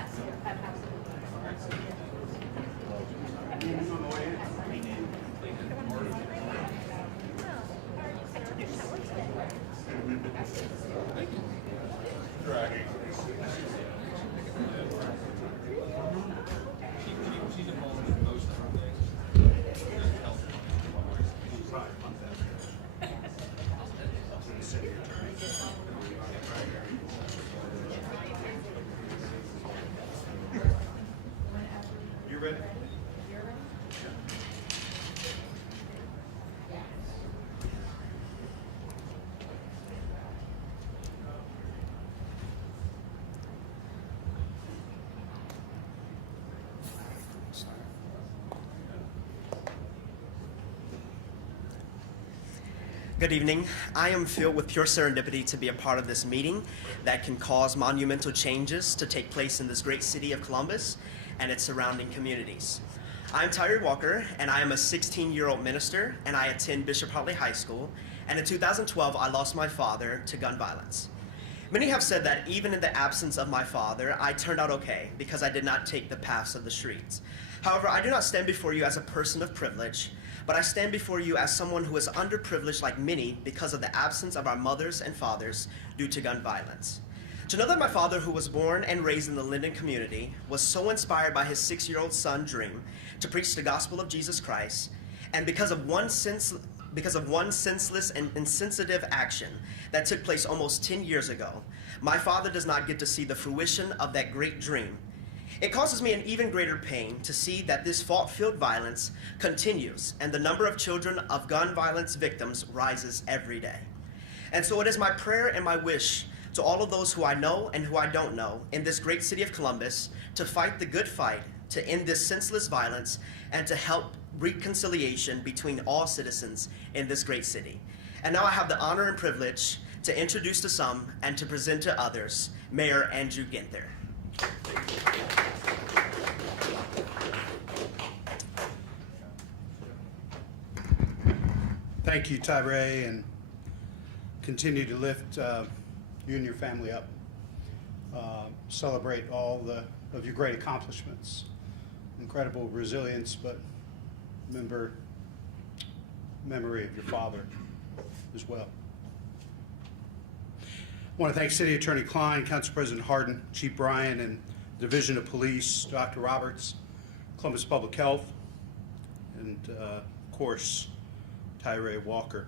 Yes, absolutely. She's involved in most of her things. You ready? Good evening. I am filled with pure serendipity to be a part of this meeting that can cause monumental changes to take place in this great city of Columbus and its surrounding communities. I'm Tyree Walker, and I am a 16-year-old minister, and I attend Bishop Hartley High School, and in 2012, I lost my father to gun violence. Many have said that even in the absence of my father, I turned out okay because I did not take the paths of the streets. However, I do not stand before you as a person of privilege, but I stand before you as someone who is underprivileged like many because of the absence of our mothers and fathers due to gun violence. To know that my father, who was born and raised in the Linden community, was so inspired by his 6-year-old son, Dream, to preach the gospel of Jesus Christ, and because of one senseless and insensitive action that took place almost 10 years ago, my father does not get to see the fruition of that great dream. It causes me an even greater pain to see that this fault-filled violence continues and the number of children of gun violence victims rises every day. And so it is my prayer and my wish to all of those who I know and who I don't know in this great city of Columbus to fight the good fight, to end this senseless violence, and to help reconciliation between all citizens in this great city. And now I have the honor and privilege to introduce to some and to present to others, Mayor Andrew Ginther. Thank you, Tyree, and continue to lift you and your family up. Celebrate all of your great accomplishments, incredible resilience, but remember memory of your father as well. I want to thank City Attorney Klein, Council President Hardin, Chief Bryan, and Division of Police, Dr. Roberts, Columbus Public Health, and of course, Tyree Walker.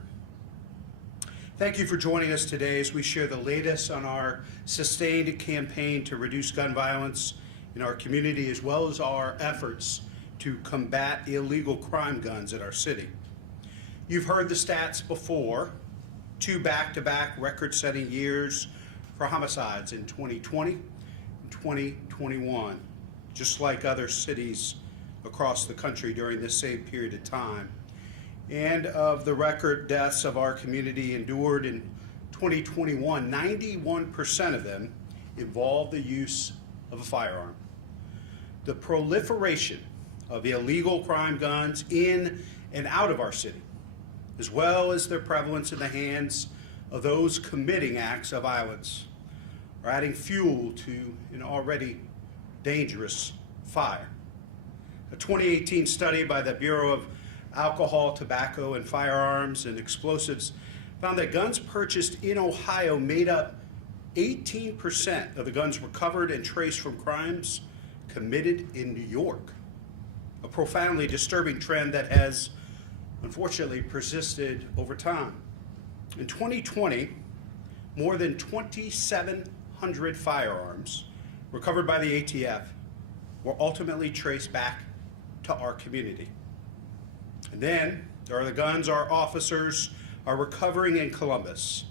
Thank you for joining us today as we share the latest on our sustained campaign to reduce gun violence in our community, as well as our efforts to combat illegal crime guns in our city. You've heard the stats before, 2 back-to-back record-setting years for homicides in 2020 and 2021, just like other cities across the country during this same period of time. And of the record deaths of our community endured in 2021, 91% of them involved the use of a firearm. The proliferation of illegal crime guns in and out of our city, as well as their prevalence in the hands of those committing acts of violence, are adding fuel to an already dangerous fire. A 2018 study by the Bureau of Alcohol, Tobacco, and Firearms and Explosives found that guns purchased in Ohio made up 18% of the guns recovered and traced from crimes committed in New York. A profoundly disturbing trend that has unfortunately persisted over time. In 2020, more than 2,700 firearms recovered by the ATF were ultimately traced back to our community. And then there are the guns our officers are recovering in Columbus.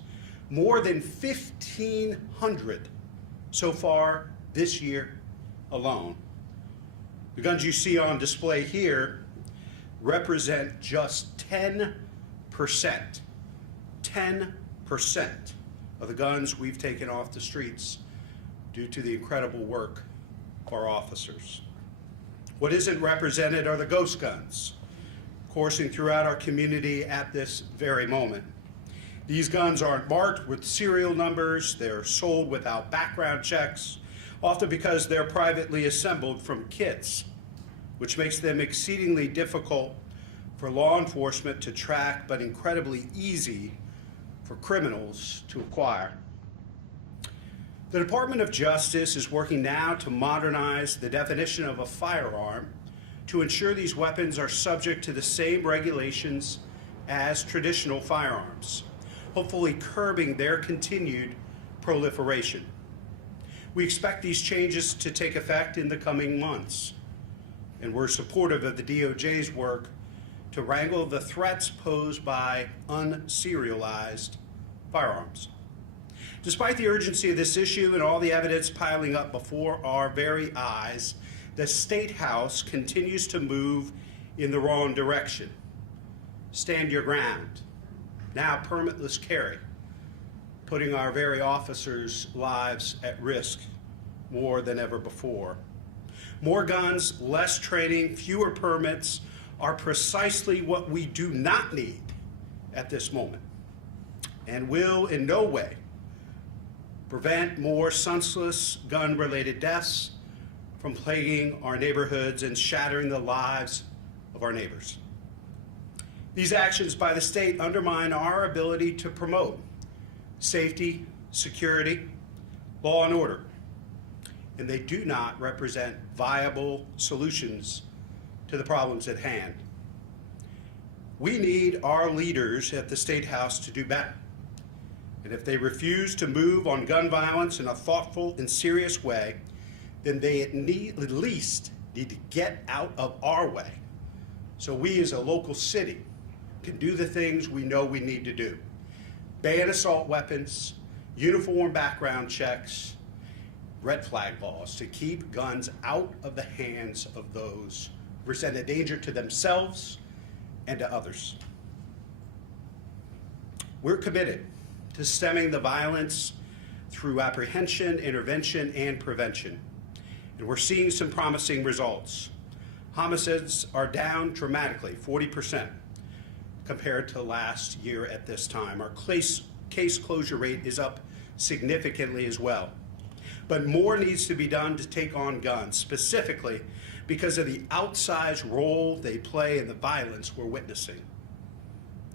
More than 1,500 so far this year alone. The guns you see on display here represent just 10% of the guns we've taken off the streets due to the incredible work of our officers. What isn't represented are the ghost guns coursing throughout our community at this very moment. These guns aren't marked with serial numbers, they're sold without background checks, often because they're privately assembled from kits, which makes them exceedingly difficult for law enforcement to track, but incredibly easy for criminals to acquire. The Department of Justice is working now to modernize the definition of a firearm to ensure these weapons are subject to the same regulations as traditional firearms, hopefully curbing their continued proliferation. We expect these changes to take effect in the coming months, and we're supportive of the DOJ's work to wrangle the threats posed by unserialized firearms. Despite the urgency of this issue and all the evidence piling up before our very eyes, the State House continues to move in the wrong direction. Stand your ground. Now permitless carry, putting our very officers' lives at risk more than ever before. More guns, less training, fewer permits are precisely what we do not need at this moment, and will in no way prevent more senseless gun-related deaths from plaguing our neighborhoods and shattering the lives of our neighbors. These actions by the state undermine our ability to promote safety, security, law and order, and they do not represent viable solutions to the problems at hand. We need our leaders at the State House to do better. And if they refuse to move on gun violence in a thoughtful and serious way, then they at least need to get out of our way so we as a local city can do the things we know we need to do. Ban assault weapons, uniform background checks, red flag laws to keep guns out of the hands of those who present a danger to themselves and to others. We're committed to stemming the violence through apprehension, intervention, and prevention. And we're seeing some promising results. Homicides are down dramatically, 40%, compared to last year at this time. Our case closure rate is up significantly as well. But more needs to be done to take on guns, specifically because of the outsized role they play in the violence we're witnessing.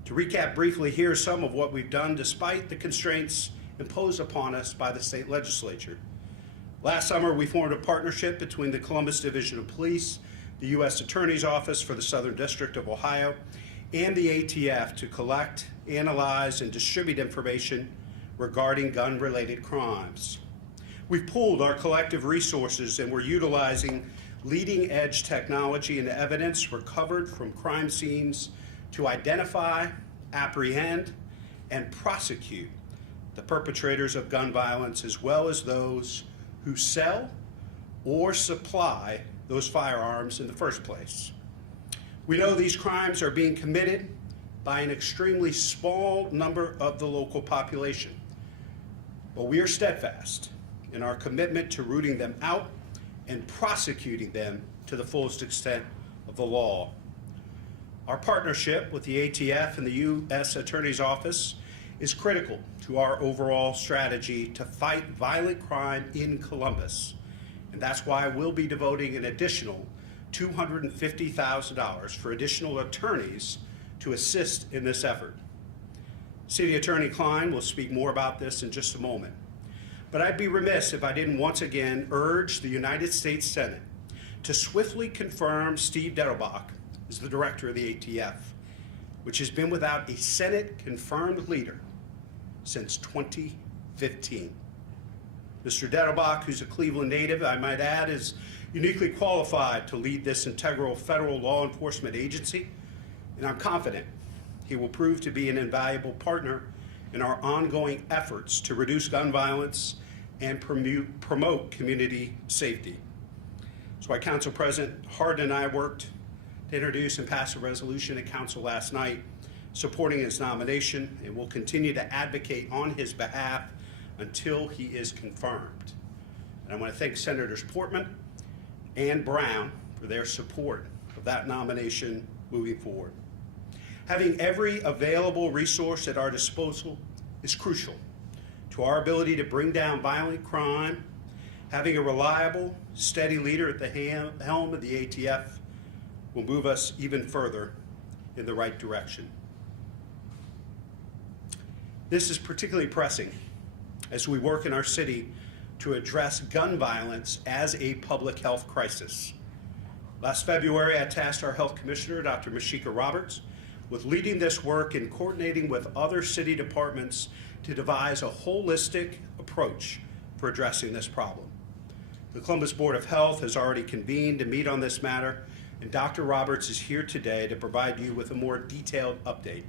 To recap briefly, here's some of what we've done despite the constraints imposed upon us by the state legislature. Last summer, we formed a partnership between the Columbus Division of Police, the U.S. Attorney's Office for the Southern District of Ohio, and the ATF to collect, analyze, and distribute information regarding gun-related crimes. We've pooled our collective resources and we're utilizing leading-edge technology and evidence recovered from crime scenes to identify, apprehend, and prosecute the perpetrators of gun violence, as well as those who sell or supply those firearms in the first place. We know these crimes are being committed by an extremely small number of the local population, but we are steadfast in our commitment to rooting them out and prosecuting them to the fullest extent of the law. Our partnership with the ATF and the U.S. Attorney's Office is critical to our overall strategy to fight violent crime in Columbus, and that's why we'll be devoting an additional $250,000 for additional attorneys to assist in this effort. City Attorney Klein will speak more about this in just a moment, but I'd be remiss if I didn't once again urge the United States Senate to swiftly confirm Steve Dettelbach as the director of the ATF, which has been without a Senate-confirmed leader since 2015. Mr. Dettelbach, who's a Cleveland native, I might add, is uniquely qualified to lead this integral federal law enforcement agency, and I'm confident he will prove to be an invaluable partner in our ongoing efforts to reduce gun violence and promote community safety. That's why Council President Hardin and I worked to introduce and pass a resolution at Council last night supporting his nomination, and will continue to advocate on his behalf until he is confirmed. And I want to thank Senators Portman and Brown for their support of that nomination moving forward. Having every available resource at our disposal is crucial to our ability to bring down violent crime Having a reliable, steady leader at the helm of the ATF will move us even further in the right direction. This is particularly pressing as we work in our city to address gun violence as a public health crisis. Last February, I tasked our health commissioner, Dr. Mashika Roberts, with leading this work and coordinating with other city departments to devise a holistic approach for addressing this problem. The Columbus Board of Health has already convened to meet on this matter, and Dr. Roberts is here today to provide you with a more detailed update.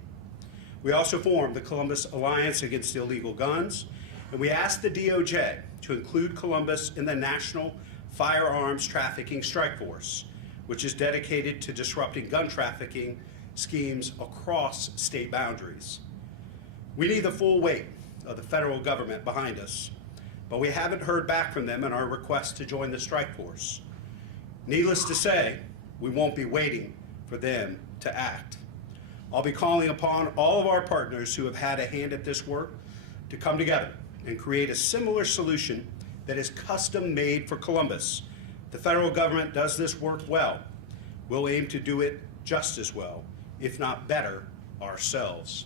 We also formed the Columbus Alliance Against Illegal Guns, and we asked the DOJ to include Columbus in the National Firearms Trafficking Strike Force, which is dedicated to disrupting gun trafficking schemes across state boundaries. We need the full weight of the federal government behind us, but we haven't heard back from them in our request to join the strike force. Needless to say, we won't be waiting for them to act. I'll be calling upon all of our partners who have had a hand at this work to come together and create a similar solution that is custom made for Columbus. The federal government does this work well. We'll aim to do it just as well, if not better, ourselves.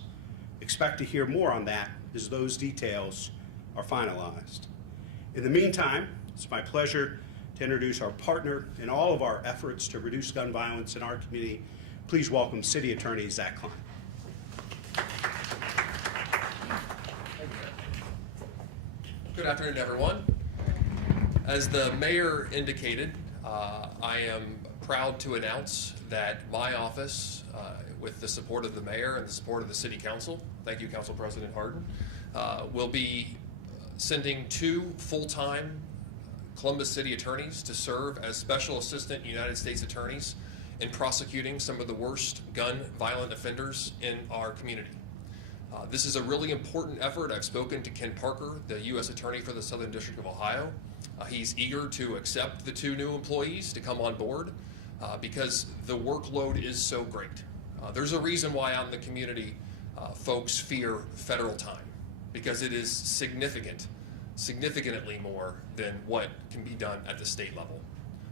Expect to hear more on that as those details are finalized. In the meantime, it's my pleasure to introduce our partner in all of our efforts to reduce gun violence in our community. Please welcome City Attorney Zach Klein. Good afternoon, everyone. As the mayor indicated, I am proud to announce that my office, with the support of the mayor and the support of the city council, thank you, Council President Hardin, will be sending 2 full-time Columbus City attorneys to serve as Special Assistant United States Attorneys in prosecuting some of the worst gun violent offenders in our community. This is a really important effort. I've spoken to Ken Parker, the U.S. Attorney for the Southern District of Ohio. He's eager to accept the 2 new employees to come on board because the workload is so great. There's a reason why out in the community folks fear federal time, because it is significantly more than what can be done at the state level.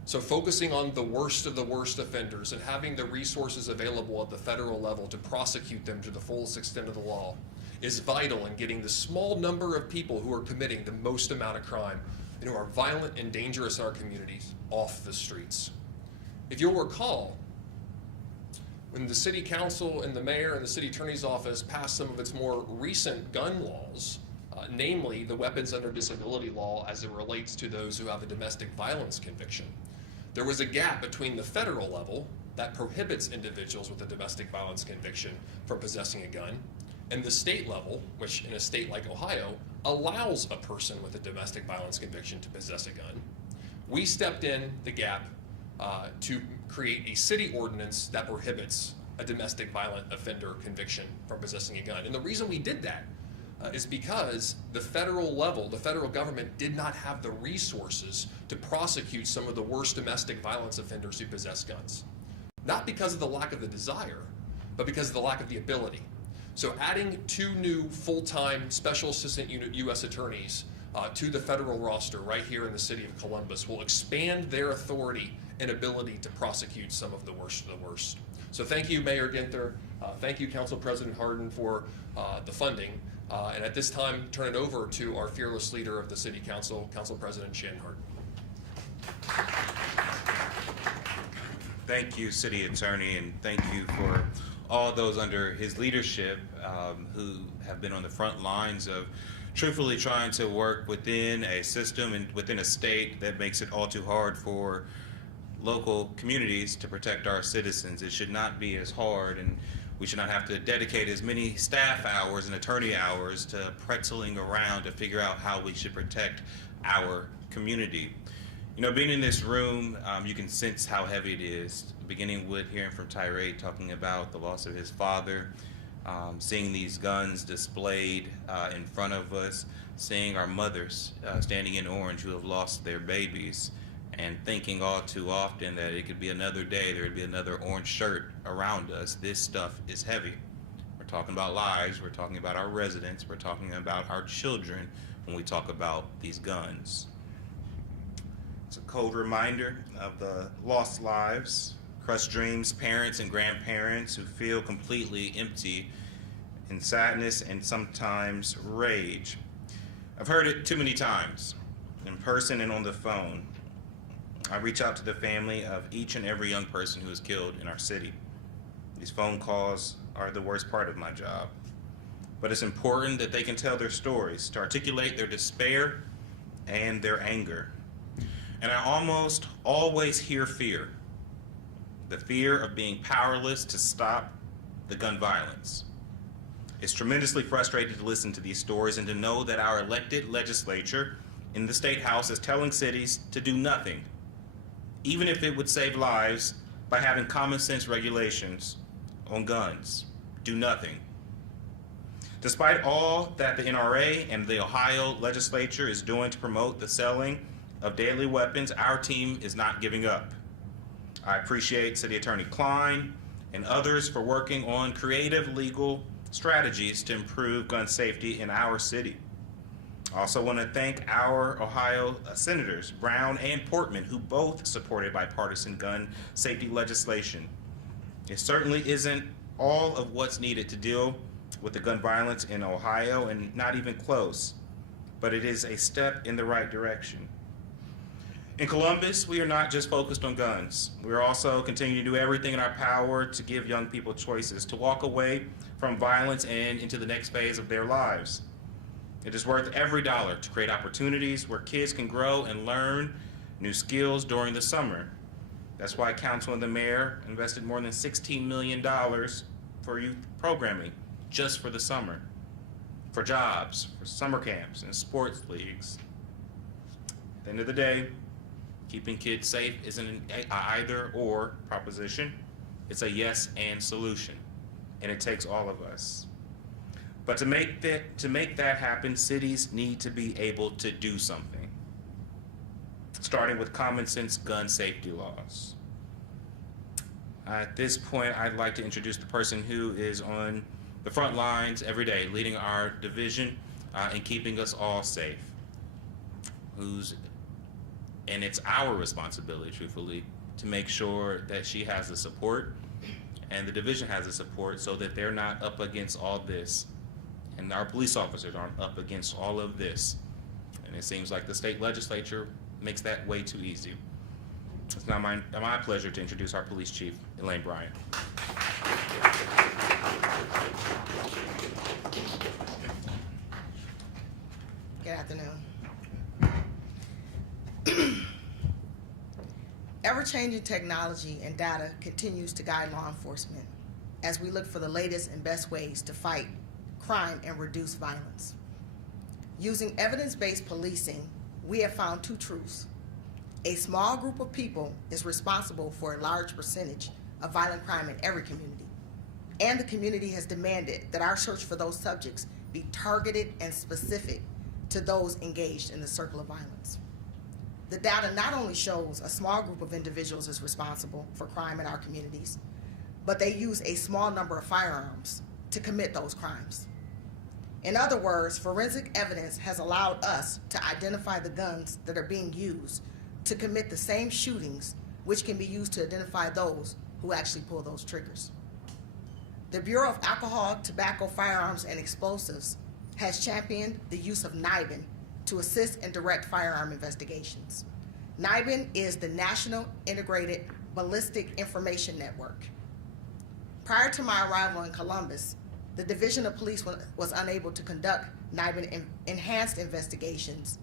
So focusing on the worst of the worst offenders and having the resources available at the federal level to prosecute them to the fullest extent of the law is vital in getting the small number of people who are committing the most amount of crime and who are violent and dangerous in our communities off the streets. If you'll recall, when the city council and the mayor and the city attorney's office passed some of its more recent gun laws, namely the weapons under disability law as it relates to those who have a domestic violence conviction, there was a gap between the federal level that prohibits individuals with a domestic violence conviction from possessing a gun, and the state level, which in a state like Ohio, allows a person with a domestic violence conviction to possess a gun. We stepped in the gap to create a city ordinance that prohibits a domestic violent offender conviction from possessing a gun. And the reason we did that is because the federal level, the federal government did not have the resources to prosecute some of the worst domestic violence offenders who possess guns. Not because of the lack of the desire, but because of the lack of the ability. So adding 2 new full-time special assistant U.S. attorneys to the federal roster right here in the city of Columbus will expand their authority and ability to prosecute some of the worst of the worst. So thank you, Mayor Ginther. Thank you, Council President Hardin, for the funding. And at this time, turn it over to our fearless leader of the City Council, Council President Shannon Hardin. Thank you, City Attorney, and thank you for all those under his leadership who have been on the front lines of truthfully trying to work within a system and within a state that makes it all too hard for local communities to protect our citizens. It should not be as hard, and we should not have to dedicate as many staff hours and attorney hours to pretzeling around to figure out how we should protect our community. You know, being in this room, you can sense how heavy it is, beginning with hearing from Tyree talking about the loss of his father, seeing these guns displayed in front of us, seeing our mothers standing in orange who have lost their babies, and thinking all too often that it could be another day, there would be another orange shirt around us. This stuff is heavy. We're talking about lives, we're talking about our residents, we're talking about our children when we talk about these guns. It's a cold reminder of the lost lives, crushed dreams, parents and grandparents who feel completely empty in sadness and sometimes rage. I've heard it too many times, in person and on the phone. I reach out to the family of each and every young person who is killed in our city. These phone calls are the worst part of my job. But it's important that they can tell their stories, to articulate their despair and their anger. And I almost always hear fear. The fear of being powerless to stop the gun violence. It's tremendously frustrating to listen to these stories and to know that our elected legislature in the State House is telling cities to do nothing, even if it would save lives by having common sense regulations on guns. Do nothing. Despite all that the NRA and the Ohio legislature is doing to promote the selling of deadly weapons, our team is not giving up. I appreciate City Attorney Klein and others for working on creative legal strategies to improve gun safety in our city. I also want to thank our Ohio Senators, Brown and Portman, who both supported bipartisan gun safety legislation. It certainly isn't all of what's needed to deal with the gun violence in Ohio, and not even close, but it is a step in the right direction. In Columbus, we are not just focused on guns. We are also continuing to do everything in our power to give young people choices, to walk away from violence and into the next phase of their lives. It is worth every dollar to create opportunities where kids can grow and learn new skills during the summer. That's why Council and the Mayor invested more than $16 million for youth programming just for the summer, for jobs, for summer camps and sports leagues. At the end of the day, keeping kids safe isn't an either or proposition. It's a yes and solution, and it takes all of us. But to make that happen, cities need to be able to do something, starting with common sense gun safety laws. At this point, I'd like to introduce the person who is on the front lines every day, leading our division and keeping us all safe. And it's our responsibility, truthfully, to make sure that she has the support and the division has the support so that they're not up against all this. And our police officers aren't up against all of this. And it seems like the state legislature makes that way too easy. It's now my pleasure to introduce our police chief, Elaine Bryant. Good afternoon. Ever-changing technology and data continues to guide law enforcement as we look for the latest and best ways to fight crime and reduce violence. Using evidence-based policing, we have found two truths. A small group of people is responsible for a large percentage of violent crime in every community, and the community has demanded that our search for those subjects be targeted and specific to those engaged in the circle of violence. The data not only shows a small group of individuals is responsible for crime in our communities, but they use a small number of firearms to commit those crimes. In other words, forensic evidence has allowed us to identify the guns that are being used to commit the same shootings, which can be used to identify those who actually pull those triggers. The Bureau of Alcohol, Tobacco, Firearms, and Explosives has championed the use of NIBIN to assist and direct firearm investigations. NIBIN is the National Integrated Ballistic Information Network. Prior to my arrival in Columbus, the Division of Police was unable to conduct NIBIN enhanced investigations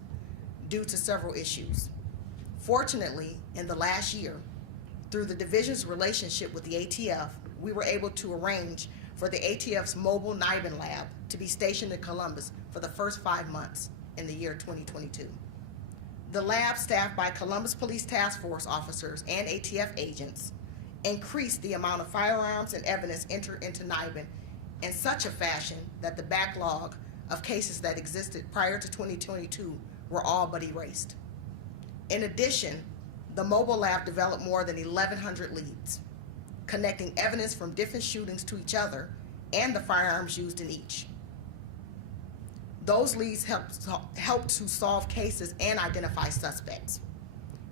due to several issues. Fortunately, in the last year, through the division's relationship with the ATF, we were able to arrange for the ATF's mobile NIBIN lab to be stationed in Columbus for the first 5 months in the year 2022. The lab, staffed by Columbus Police Task Force officers and ATF agents, increased the amount of firearms and evidence entered into NIBIN in such a fashion that the backlog of cases that existed prior to 2022 were all but erased. In addition, the mobile lab developed more than 1,100 leads, connecting evidence from different shootings to each other and the firearms used in each. Those leads helped to solve cases and identify suspects.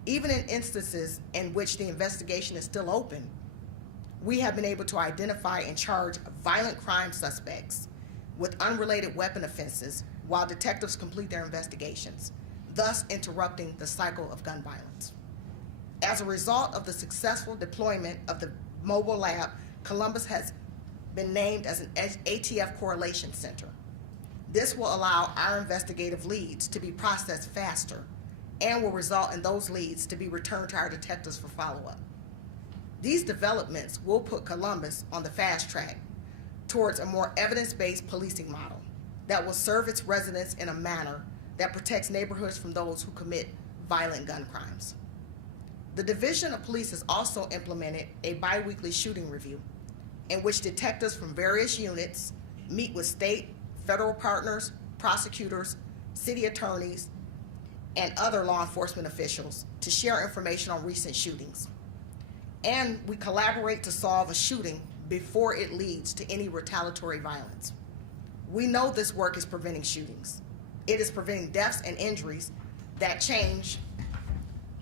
Even in instances in which the investigation is still open, we have been able to identify and charge violent crime suspects with unrelated weapon offenses while detectives complete their investigations, thus interrupting the cycle of gun violence. As a result of the successful deployment of the mobile lab, Columbus has been named as an ATF Correlation Center. This will allow our investigative leads to be processed faster and will result in those leads to be returned to our detectives for follow-up. These developments will put Columbus on the fast track towards a more evidence-based policing model that will serve its residents in a manner that protects neighborhoods from those who commit violent gun crimes. The Division of Police has also implemented a bi-weekly shooting review in which detectives from various units meet with state, federal partners, prosecutors, city attorneys, and other law enforcement officials to share information on recent shootings. And we collaborate to solve a shooting before it leads to any retaliatory violence. We know this work is preventing shootings. It is preventing deaths and injuries that change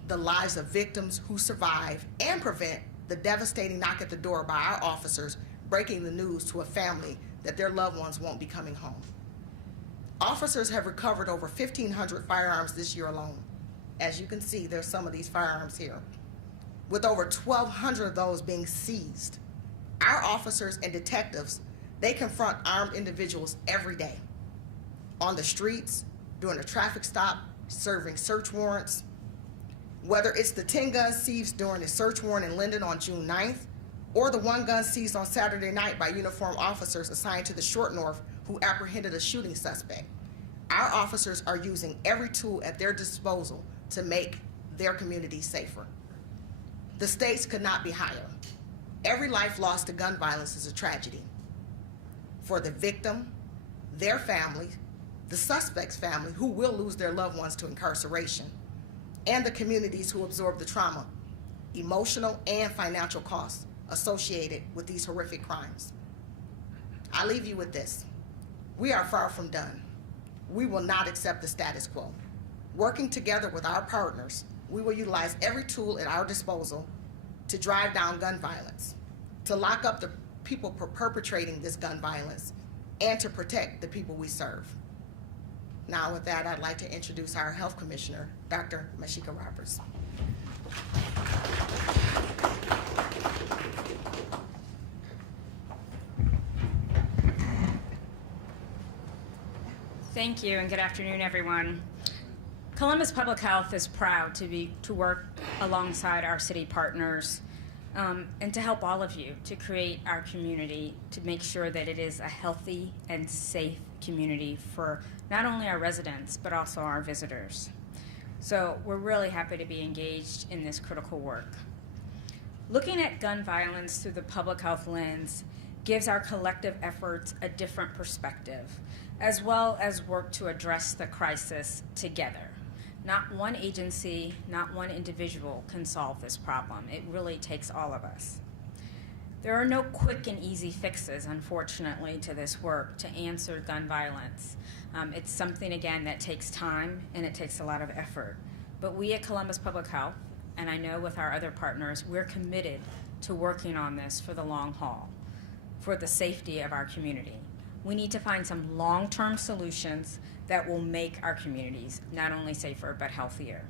the lives of victims who survive and prevent the devastating knock at the door by our officers breaking the news to a family that their loved ones won't be coming home. Officers have recovered over 1,500 firearms this year alone. As you can see, there's some of these firearms here, with over 1,200 of those being seized. Our officers and detectives, they confront armed individuals every day, on the streets, during a traffic stop, serving search warrants. Whether it's the 10 guns seized during the search warrant in Linden on June 9th, or the 1 gun seized on Saturday night by uniformed officers assigned to the Short North who apprehended a shooting suspect. Our officers are using every tool at their disposal to make their communities safer. The stakes could not be higher. Every life lost to gun violence is a tragedy. For the victim, their family, the suspect's family, who will lose their loved ones to incarceration, and the communities who absorb the trauma, emotional and financial costs associated with these horrific crimes. I leave you with this. We are far from done. We will not accept the status quo. Working together with our partners, we will utilize every tool at our disposal to drive down gun violence, to lock up the people perpetrating this gun violence, and to protect the people we serve. Now with that, I'd like to introduce our Health Commissioner, Dr. Mashika Roberts. Thank you, and good afternoon, everyone. Columbus Public Health is proud to work alongside our city partners and to help all of you to create our community, to make sure that it is a healthy and safe community for not only our residents, but also our visitors. So we're really happy to be engaged in this critical work. Looking at gun violence through the public health lens gives our collective efforts a different perspective, as well as work to address the crisis together. Not one agency, not one individual can solve this problem. It really takes all of us. There are no quick and easy fixes, unfortunately, to this work to answer gun violence. It's something, again, that takes time and it takes a lot of effort. But we at Columbus Public Health, and I know with our other partners, we're committed to working on this for the long haul, for the safety of our community. We need to find some long-term solutions that will make our communities not only safer, but healthier.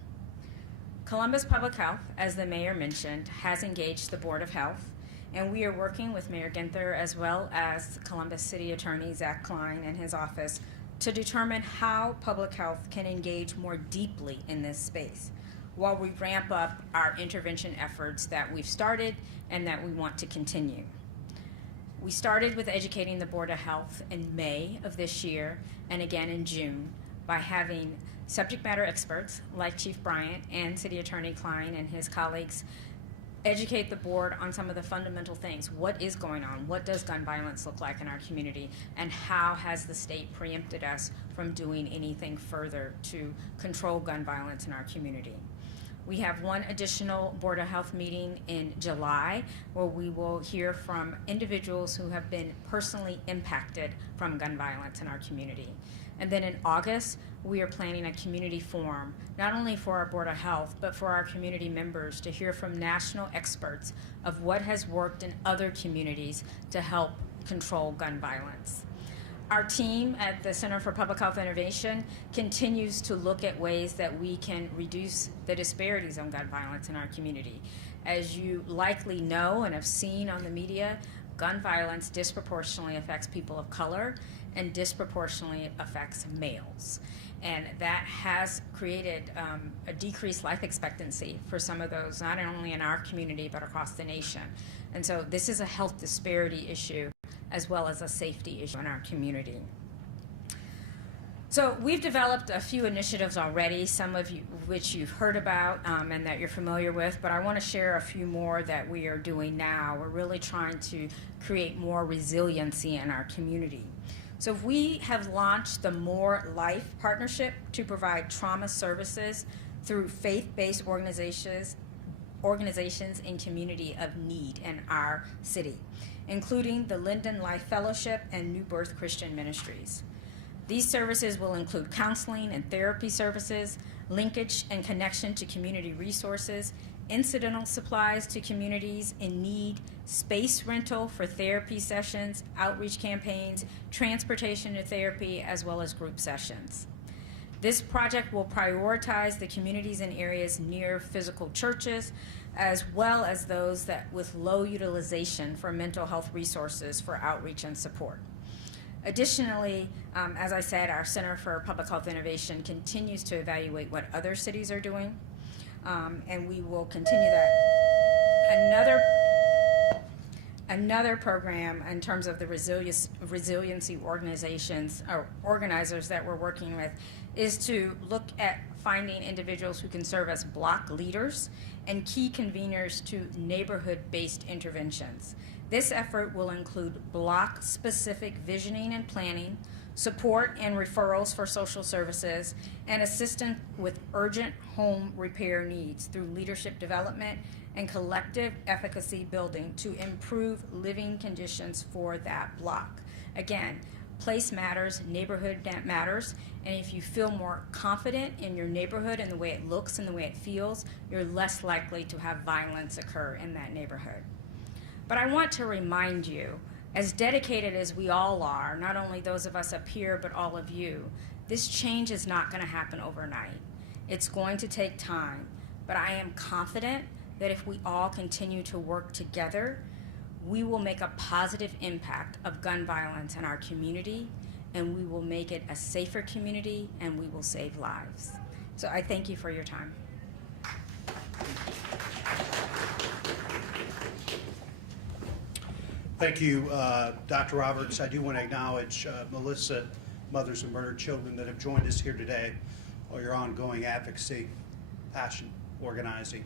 Columbus Public Health, as the mayor mentioned, has engaged the Board of Health, and we are working with Mayor Ginther as well as Columbus City Attorney Zach Klein and his office to determine how public health can engage more deeply in this space while we ramp up our intervention efforts that we've started and that we want to continue. We started with educating the Board of Health in May of this year and again in June by having subject matter experts like Chief Bryant and City Attorney Klein and his colleagues educate the board on some of the fundamental things. What is going on? What does gun violence look like in our community? And how has the state preempted us from doing anything further to control gun violence in our community? We have one additional Board of Health meeting in July where we will hear from individuals who have been personally impacted from gun violence in our community. And then in August, we are planning a community forum, not only for our Board of Health, but for our community members to hear from national experts of what has worked in other communities to help control gun violence. Our team at the Center for Public Health Innovation continues to look at ways that we can reduce the disparities on gun violence in our community. As you likely know and have seen on the media, gun violence disproportionately affects people of color and disproportionately affects males. And that has created a decreased life expectancy for some of those, not only in our community, but across the nation. And so this is a health disparity issue as well as a safety issue in our community. So we've developed a few initiatives already, some of you which you've heard about and that you're familiar with, but I want to share a few more that we are doing now. We're really trying to create more resiliency in our community. So we have launched the More Life Partnership to provide trauma services through faith-based organizations in community of need in our city, including the Linden Life Fellowship and New Birth Christian Ministries. These services will include counseling and therapy services, linkage and connection to community resources, incidental supplies to communities in need, space rental for therapy sessions, outreach campaigns, transportation to therapy, as well as group sessions. This project will prioritize the communities in areas near physical churches, as well as those that with low utilization for mental health resources for outreach and support. Additionally, as I said, our Center for Public Health Innovation continues to evaluate what other cities are doing, and we will continue that. Another program in terms of the resiliency organizations or organizers that we're working with is to look at finding individuals who can serve as block leaders and key conveners to neighborhood-based interventions. This effort will include block-specific visioning and planning, support and referrals for social services, and assistance with urgent home repair needs through leadership development and collective efficacy building to improve living conditions for that block. Again, place matters, neighborhood matters, and if you feel more confident in your neighborhood and the way it looks and the way it feels, you're less likely to have violence occur in that neighborhood. But I want to remind you, as dedicated as we all are, not only those of us up here, but all of you, this change is not going to happen overnight. It's going to take time, but I am confident that if we all continue to work together, we will make a positive impact of gun violence in our community, and we will make it a safer community, and we will save lives. So I thank you for your time. Thank you, Dr. Roberts. I do want to acknowledge Melissa, Mothers of Murdered Children, that have joined us here today, all your ongoing advocacy, passion, organizing.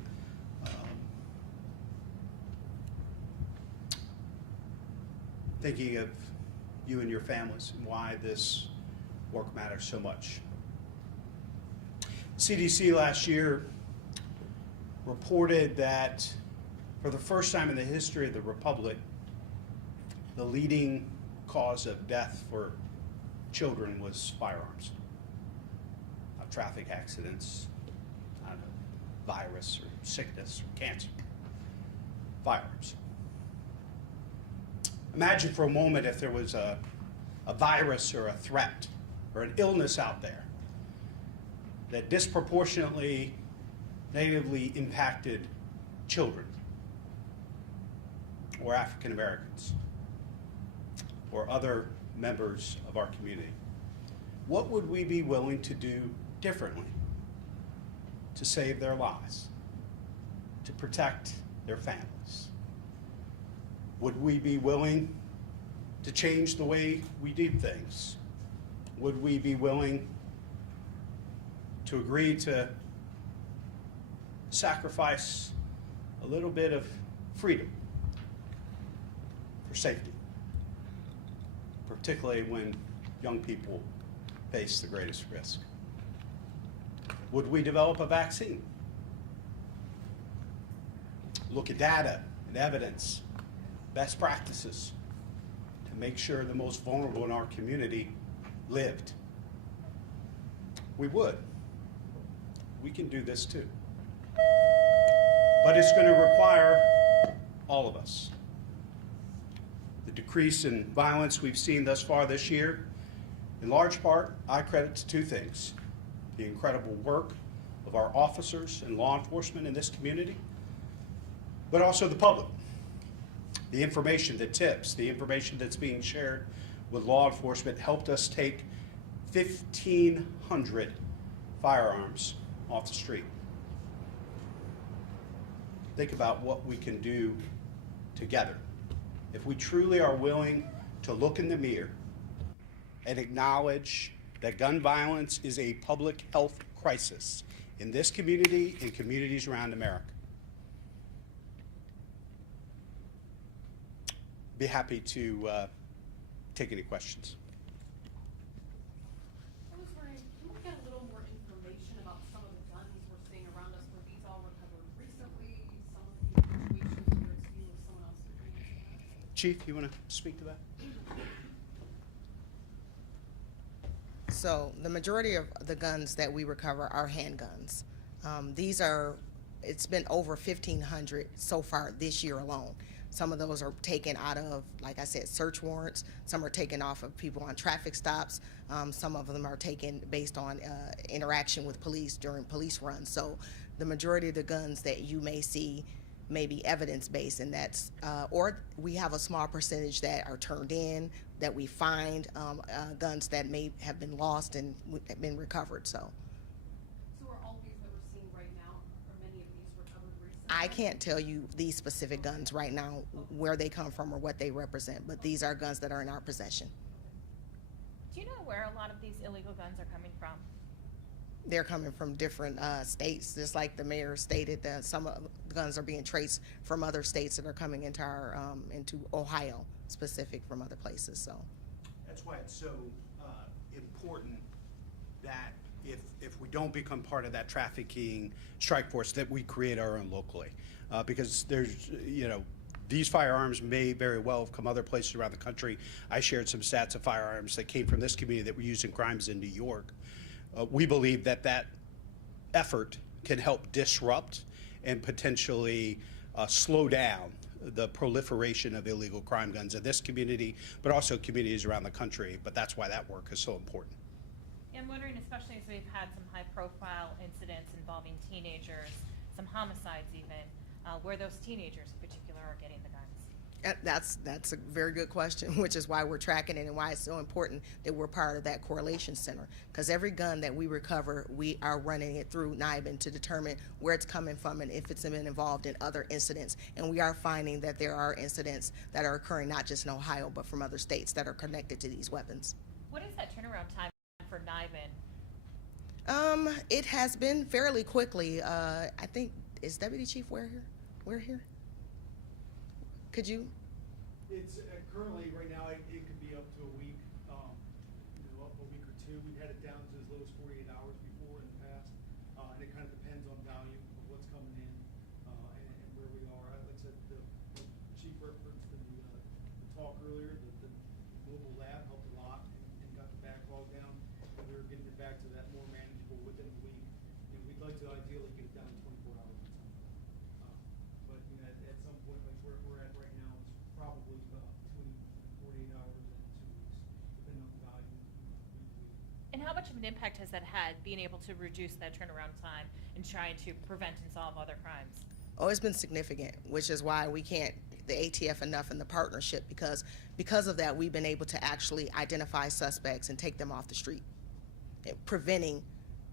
Thinking of you and your families and why this work matters so much. CDC last year reported that for the first time in the history of the Republic, the leading cause of death for children was firearms. Not traffic accidents, not a virus or sickness or cancer. Firearms. Imagine for a moment if there was a virus or a threat or an illness out there that disproportionately negatively impacted children or African Americans or other members of our community. What would we be willing to do differently to save their lives, to protect their families? Would we be willing to change the way we do things? Would we be willing to agree to sacrifice a little bit of freedom for safety, particularly when young people face the greatest risk? Would we develop a vaccine? Look at data and evidence, best practices to make sure the most vulnerable in our community lived we would. We can do this too. But it's going to require all of us. The decrease in violence we've seen thus far this year, in large part, I credit to two things: the incredible work of our officers and law enforcement in this community, but also the public. The information that tips, the information that's being shared with law enforcement helped us take 1,500 firearms off the street. Think about what we can do together. If we truly are willing to look in the mirror and acknowledge that gun violence is a public health crisis in this community and communities around America. Be happy to take any questions. I was wondering, can we get a little more information about some of the guns we're seeing around us? Were these all recovered recently? Some of the situations where it's you or someone else is bringing it? Chief, you want to speak to that? So the majority of the guns that we recover are handguns. It's been over 1,500 so far this year alone. Some of those are taken out of, like I said, search warrants. Some are taken off of people on traffic stops. Some of them are taken based on interaction with police during police runs. So the majority of the guns that you may see may be evidence-based, and that's, or we have a small percentage that are turned in, that we find guns that may have been lost and have been recovered, so. So are all these that we're seeing right now, are many of these recovered recently? I can't tell you these specific guns right now, where they come from or what they represent, but these are guns that are in our possession. Do you know where a lot of these illegal guns are coming from? They're coming from different states, just like the mayor stated that some of the guns are being traced from other states that are coming into our into Ohio, specific from other places. So That's why it's so important that if we don't become part of that trafficking strike force, that we create our own locally, because there's, you know, these firearms may very well have come other places around the country. I shared some stats of firearms that came from this community that were used in crimes in New York. We believe that that effort can help disrupt and potentially slow down the proliferation of illegal crime guns in this community, but also communities around the country. But that's why that work is so important. I'm wondering, especially as we've had some high-profile incidents involving teenagers, some homicides even, where those teenagers in particular are getting the guns. that's a very good question, which is why we're tracking it and why it's so important that we're part of that correlation center. Because every gun that we recover, we are running it through NIBIN to determine where it's coming from and if it's been involved in other incidents. And we are finding that there are incidents that are occurring not just in Ohio, but from other states that are connected to these weapons. What is that turnaround time for NIBIN? It has been fairly quickly. I think, is Deputy Chief Ware here? Ware here? Could you? It's currently, right now, it could be up to a week, up a week or two. We've had it down to as low as 48 hours before in the past, and it kind of depends on value of what's coming in and where we are. Like I said, the chief referenced in the talk earlier, the mobile lab helped a lot and got the backlog down. And we were getting it back to that more manageable within the week. And we'd like to ideally get it down to 24 hours or something. But at some point, like where we're at right now, it's probably between 48 hours and 2 weeks, depending on the value. And how much of an impact has that had, being able to reduce that turnaround time and trying to prevent and solve other crimes? Oh, it's been significant, which is why we can't, the ATF enough in the partnership, because of that, we've been able to actually identify suspects and take them off the street, preventing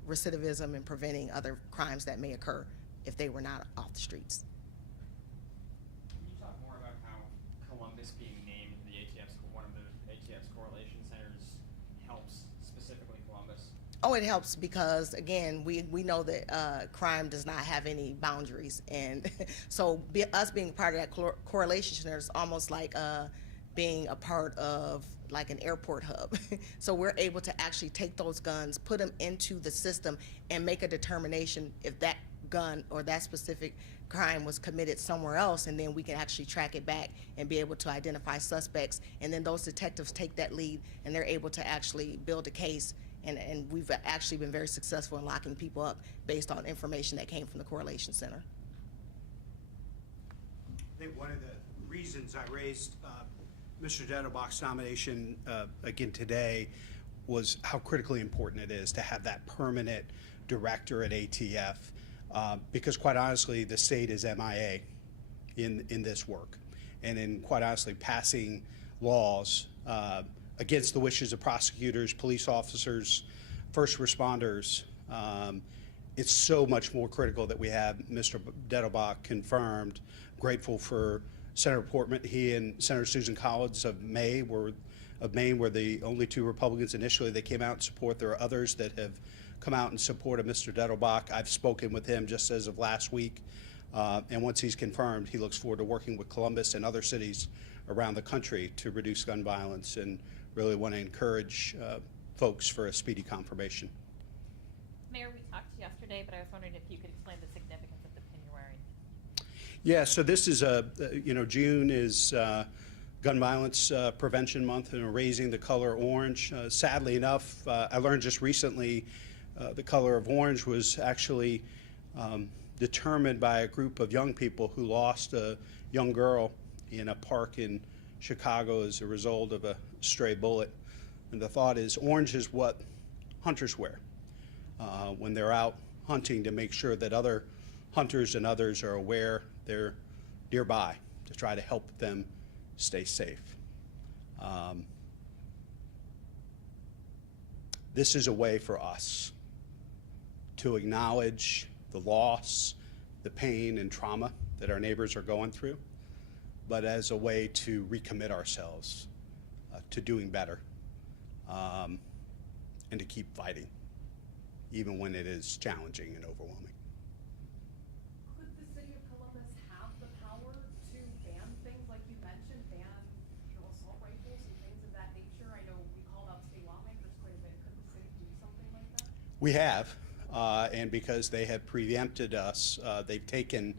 recidivism and preventing other crimes that may occur if they were not off the streets. Can you talk more about how Columbus being named the one of the ATF's correlation centers helps specifically Columbus? Oh, it helps because, again, we know that crime does not have any boundaries. And so us being part of that correlation center is almost like being a part of like an airport hub. So we're able to actually take those guns, put them into the system, and make a determination if that gun or that specific crime was committed somewhere else, and then we can actually track it back and be able to identify suspects. And then those detectives take that lead, and they're able to actually build a case And we've actually been very successful in locking people up based on information that came from the Correlation Center. I think one of the reasons I raised Mr. Dettelbach's nomination again today was how critically important it is to have that permanent director at ATF, because quite honestly, the state is MIA in this work, and in quite honestly passing laws against the wishes of prosecutors, police officers, first responders. It's so much more critical that we have Mr. Dettelbach confirmed. Grateful for Senator Portman. He and Senator Susan Collins of Maine were the only two Republicans initially that came out and support. There are others that have come out in support of Mr. Dettelbach. I've spoken with him just as of last week, and once he's confirmed, he looks forward to working with Columbus and other cities around the country to reduce gun violence, and really want to encourage folks for a speedy confirmation. Mayor, we talked yesterday, but I was wondering if you could explain the significance of the pin you're wearing. Yeah, so this is June is Gun Violence Prevention Month, and raising the color orange. Sadly enough, I learned just recently the color of orange was actually determined by a group of young people who lost a young girl in a park in Chicago as a result of a stray bullet. And the thought is orange is what hunters wear when they're out hunting, to make sure that other hunters and others are aware they're nearby, to try to help them stay safe. This is a way for us to acknowledge the loss, the pain and trauma that our neighbors are going through, but as a way to recommit ourselves to doing better, and to keep fighting, even when it is challenging and overwhelming. Could the city of Columbus have the power to ban things like you mentioned, ban, assault rifles and things of that nature? I know we called out state lawmakers quite a bit. Could the city do something like that? We have, and because they have preempted us, they've taken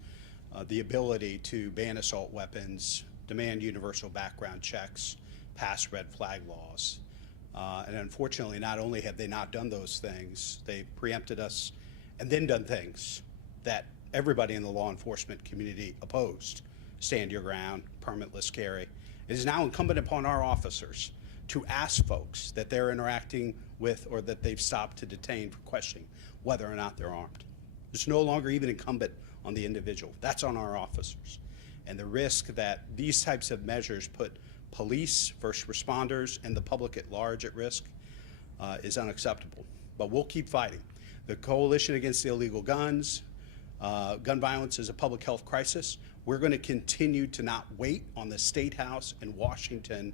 the ability to ban assault weapons, demand universal background checks, pass red flag laws. And unfortunately, not only have they not done those things, they've preempted us and then done things that everybody in the law enforcement community opposed. Stand your ground, permitless carry. It is now incumbent upon our officers to ask folks that they're interacting with or that they've stopped to detain for questioning whether or not they're armed. It's no longer even incumbent on the individual. That's on our officers. And the risk that these types of measures put police, first responders, and the public at large at risk is unacceptable. But we'll keep fighting. The Coalition Against the Illegal Guns, gun violence is a public health crisis. We're going to continue to not wait on the State House in Washington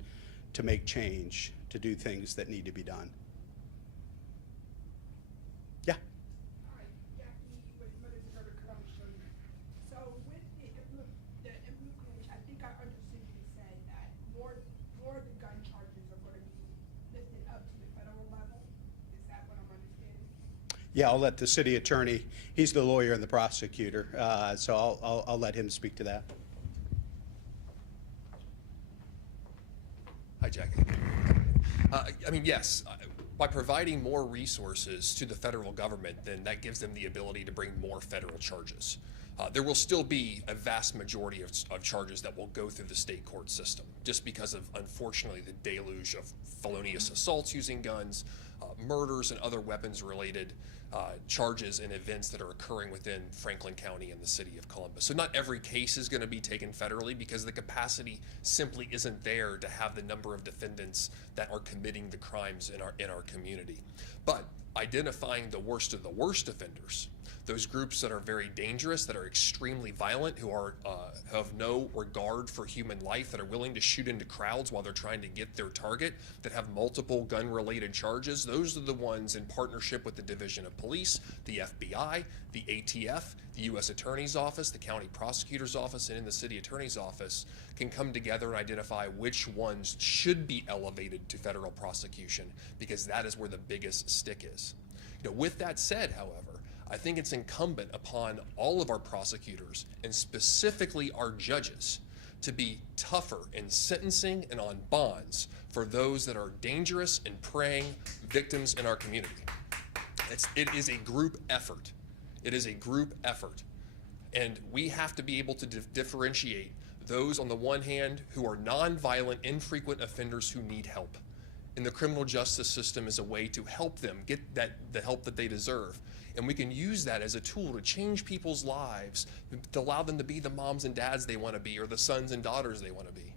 to make change, to do things that need to be done. Yeah. Hi, Jackie with Mothers of Urban Corruption. So with the implementation, which I think I understood you to say that more of the gun charges are going to be lifted up to the federal level. Is that what I'm understanding? Yeah, I'll let the city attorney, he's the lawyer and the prosecutor, so I'll let him speak to that. Hi, Jackie. I mean, yes, by providing more resources to the federal government, then that gives them the ability to bring more federal charges. There will still be a vast majority of charges that will go through the state court system, just because of, unfortunately, the deluge of felonious assaults using guns, murders and other weapons-related charges and events that are occurring within Franklin County and the city of Columbus. So not every case is going to be taken federally, because the capacity simply isn't there to have the number of defendants that are committing the crimes in our community. But identifying the worst of the worst offenders, those groups that are very dangerous, that are extremely violent, who are have no regard for human life, that are willing to shoot into crowds while they're trying to get their target, that have multiple gun-related charges, those are the ones, in partnership with the Division of Police, the FBI, the ATF, the U.S. Attorney's Office, the County Prosecutor's Office, and in the City Attorney's Office, can come together and identify which ones should be elevated to federal prosecution, because that is where the biggest stick is. With that said, however, I think it's incumbent upon all of our prosecutors, and specifically our judges, to be tougher in sentencing and on bonds for those that are dangerous and preying victims in our community. It is a group effort. It is a group effort. And we have to be able to differentiate those on the one hand who are nonviolent, infrequent offenders who need help. And the criminal justice system is a way to help them get the help that they deserve. And we can use that as a tool to change people's lives, to allow them to be the moms and dads they want to be, or the sons and daughters they want to be.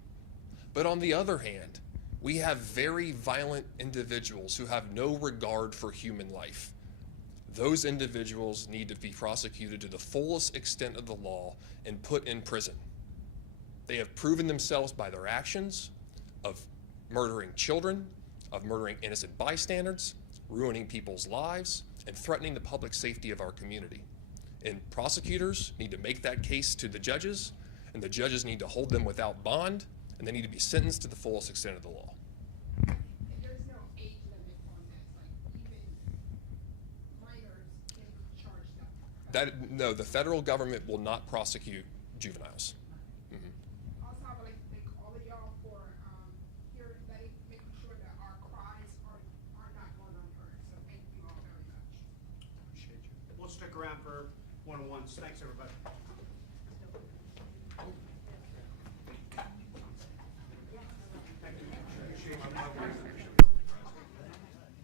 But on the other hand, we have very violent individuals who have no regard for human life. Those individuals need to be prosecuted to the fullest extent of the law and put in prison. They have proven themselves by their actions of murdering children, of murdering innocent bystanders, ruining people's lives, and threatening the public safety of our community. And prosecutors need to make that case to the judges, and the judges need to hold them without bond, and they need to be sentenced to the fullest extent of the law. And there's no age limit on this, like even minors can be charged up. No, the federal government will not prosecute juveniles. Also, I would like to thank all of y'all for making sure that our cries are not going unheard. So thank you all very much. Appreciate you. We'll stick around for one-on-ones. Thanks, everybody.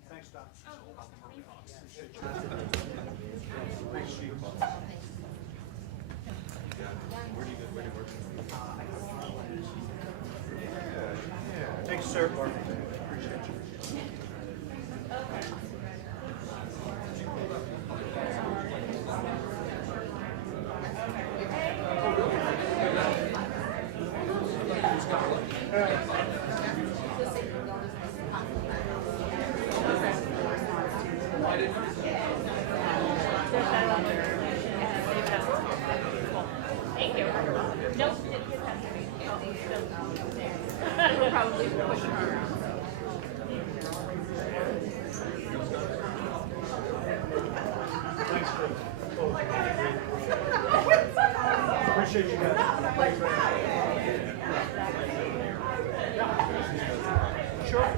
Thanks, Doc. Thanks, sir. Appreciate you. Thank you. Nope. We'll probably push her. Thanks for appreciate you guys. Sure.